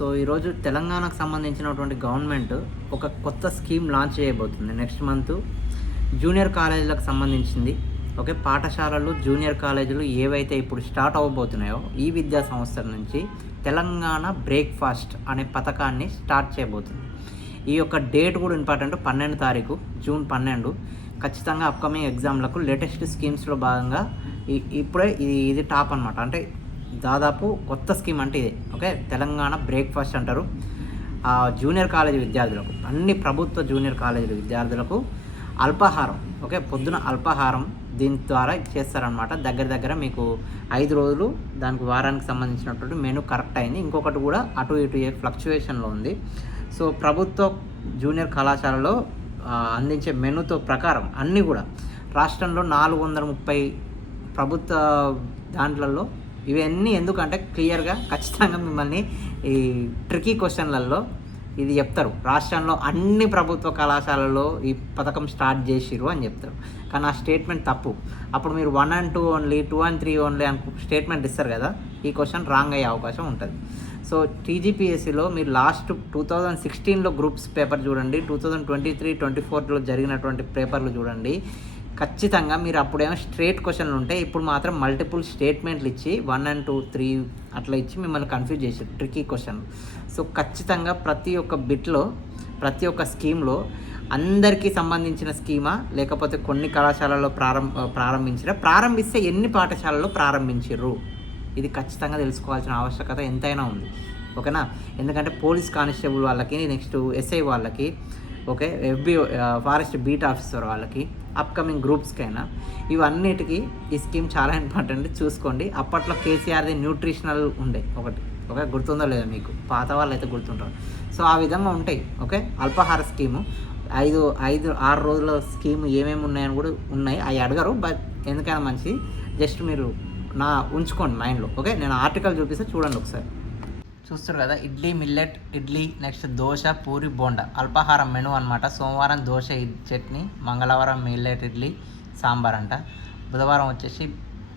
So ఈరోజు తెలంగాణకు సంబంధించినటువంటి గవర్నమెంట్ ఒక కొత్త స్కీమ్ లాంచ్ చేయబోతుంది నెక్స్ట్ మంత్. జూనియర్ కాలేజీలకు సంబంధించింది. ఓకే, పాఠశాలలు జూనియర్ కాలేజీలు ఏవైతే ఇప్పుడు స్టార్ట్ అవ్వబోతున్నాయో ఈ విద్యా సంవత్సరం నుంచి తెలంగాణ బ్రేక్ఫాస్ట్ అనే పథకాన్ని స్టార్ట్ చేయబోతుంది. ఈ యొక్క డేట్ కూడా ఇంపార్టెంట్, 12 తారీఖు జూన్ 12. ఖచ్చితంగా అప్కమింగ్ ఎగ్జామ్లకు లేటెస్ట్ స్కీమ్స్లో భాగంగా ఇప్పుడే ఇది టాప్ అనమాట. అంటే దాదాపు కొత్త స్కీమ్ అంటే ఇదే. ఓకే, తెలంగాణ బ్రేక్ఫాస్ట్ అంటారు. జూనియర్ కాలేజీ విద్యార్థులకు, అన్ని ప్రభుత్వ జూనియర్ కాలేజీల విద్యార్థులకు అల్పాహారం, ఓకే, పొద్దున అల్పాహారం దీని ద్వారా చేస్తారనమాట. దగ్గర మీకు 5 రోజులు దానికి వారానికి సంబంధించినటువంటి మెనూ కరెక్ట్ అయింది. ఇంకొకటి కూడా అటు ఇటు ఫ్లక్చువేషన్లో ఉంది. సో ప్రభుత్వ జూనియర్ కళాశాలలో అందించే మెనూతో ప్రకారం అన్నీ కూడా రాష్ట్రంలో 430 ప్రభుత్వ దాంట్లలో ఇవన్నీ ఎందుకంటే క్లియర్గా ఖచ్చితంగా మిమ్మల్ని ఈ ట్రికీ క్వశ్చన్లలో ఇది చెప్తారు. రాష్ట్రంలో అన్ని ప్రభుత్వ కళాశాలలో ఈ పథకం స్టార్ట్ చేసిరు అని చెప్తారు, కానీ ఆ స్టేట్మెంట్ తప్పు. అప్పుడు మీరు 1 and 2 ఓన్లీ, 2 and 3 ఓన్లీ అని స్టేట్మెంట్ ఇస్తారు కదా, ఈ క్వశ్చన్ రాంగ్ అయ్యే అవకాశం ఉంటుంది. సో టీజీపీఎస్సీలో మీరు లాస్ట్ 2016లో గ్రూప్స్ పేపర్ చూడండి, 2023-24లో జరిగినటువంటి పేపర్లు చూడండి. ఖచ్చితంగా మీరు అప్పుడేమో స్ట్రేట్ క్వశ్చన్లు ఉంటాయి, ఇప్పుడు మాత్రం మల్టిపుల్ స్టేట్మెంట్లు ఇచ్చి 1 and 2, 3 అట్లా ఇచ్చి మిమ్మల్ని కన్ఫ్యూజ్ చేశారు, ట్రికీ క్వశ్చన్. సో ఖచ్చితంగా ప్రతి ఒక్క బిట్లో, ప్రతి ఒక్క స్కీమ్లో అందరికీ సంబంధించిన స్కీమా, లేకపోతే కొన్ని కళాశాలలో ప్రారంభిస్తే ఎన్ని పాఠశాలలో ప్రారంభించారు, ఇది ఖచ్చితంగా తెలుసుకోవాల్సిన ఆవశ్యకత ఎంతైనా ఉంది. ఓకేనా, ఎందుకంటే పోలీస్ కానిస్టేబుల్ వాళ్ళకి, నెక్స్ట్ ఎస్ఐ వాళ్ళకి, ఓకే, ఫారెస్ట్ బీట్ ఆఫీసర్ వాళ్ళకి, అప్కమింగ్ గ్రూప్స్కైనా ఇవన్నిటికీ ఈ స్కీమ్ చాలా ఇంపార్టెంట్, చూసుకోండి. అప్పట్లో కేసీఆర్ది న్యూట్రిషనల్ ఉండే ఒకటి, ఓకే, గుర్తుందో లేదో మీకు, పాత వాళ్ళు అయితే గుర్తుంటారు. సో ఆ విధంగా ఉంటాయి. ఓకే, అల్పాహార స్కీము 5-6 రోజుల స్కీమ్ ఏమేమి ఉన్నాయని కూడా ఉన్నాయి. అవి అడగరు, బట్ ఎందుకైనా మంచిది, జస్ట్ మీరు ఉంచుకోండి మైండ్లో. ఓకే, నేను ఆర్టికల్ చూపిస్తే చూడండి ఒకసారి. చూస్తారు కదా, ఇడ్లీ, మిల్లెట్ ఇడ్లీ, నెక్స్ట్ దోశ, పూరి, బోండా అల్పాహారం మెనూ అనమాట. సోమవారం దోశ చట్నీ, మంగళవారం మిల్లెట్ ఇడ్లీ సాంబార్ అంట, బుధవారం వచ్చేసి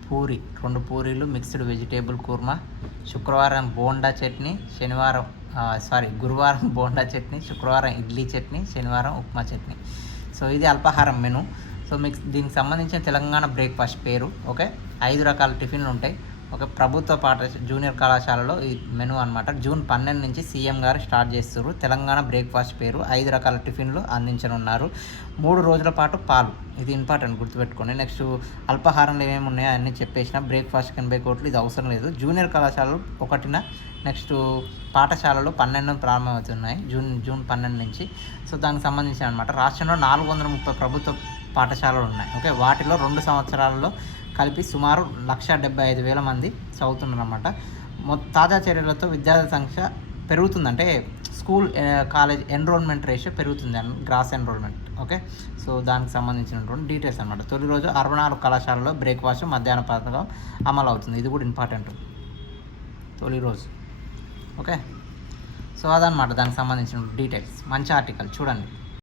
పూరి, 2 పూరీలు, మిక్స్డ్ వెజిటేబుల్ కుర్మా, శుక్రవారం బోండా చట్నీ, గురువారం బోండా చట్నీ, శుక్రవారం ఇడ్లీ చట్నీ, శనివారం ఉప్మా చట్నీ. సో ఇది అల్పాహారం మెనూ. సో మీకు దీనికి సంబంధించిన తెలంగాణ బ్రేక్ఫాస్ట్ పేరు. ఓకే, 5 రకాల టిఫిన్లు ఉంటాయి. ఒక ప్రభుత్వ జూనియర్ కళాశాలలో ఈ మెనూ అనమాట. జూన్ 12 నుంచి సీఎం గారు స్టార్ట్ చేస్తారు. తెలంగాణ బ్రేక్ఫాస్ట్ పేరు, 5 రకాల టిఫిన్లు అందించనున్నారు. 3 రోజుల పాటు పాలు, ఇది ఇంపార్టెంట్, గుర్తుపెట్టుకోండి. నెక్స్ట్ అల్పాహారంలో ఏమేమి ఉన్నాయో అన్నీ చెప్పేసిన. బ్రేక్ఫాస్ట్ కింద కోట్లు ఇది అవసరం లేదు. జూనియర్ కళాశాలలు 1న, నెక్స్ట్ పాఠశాలలు 12 ప్రారంభమవుతున్నాయి, జూన్ 12 నుంచి. సో దానికి సంబంధించి అనమాట. రాష్ట్రంలో 430 ప్రభుత్వ పాఠశాలలు ఉన్నాయి. ఓకే, వాటిలో 2 సంవత్సరాలలో కలిపి సుమారు 175,000 మంది చదువుతున్నారన్నమాట. తాజా చర్యలతో విద్యార్థుల సంఖ్య పెరుగుతుంది, అంటే స్కూల్ కాలేజ్ ఎన్రోల్మెంట్ రేషియో పెరుగుతుంది, గ్రాస్ ఎన్రోల్మెంట్. ఓకే, సో దానికి సంబంధించినటువంటి డీటెయిల్స్ అనమాట. తొలి రోజు 64 కళాశాలలో బ్రేక్ఫాస్ట్ మధ్యాహ్న పథకం అమలు అవుతుంది, ఇది కూడా ఇంపార్టెంట్, తొలి రోజు. ఓకే, సో అదనమాట దానికి సంబంధించిన డీటెయిల్స్. మంచి ఆర్టికల్ చూడండి.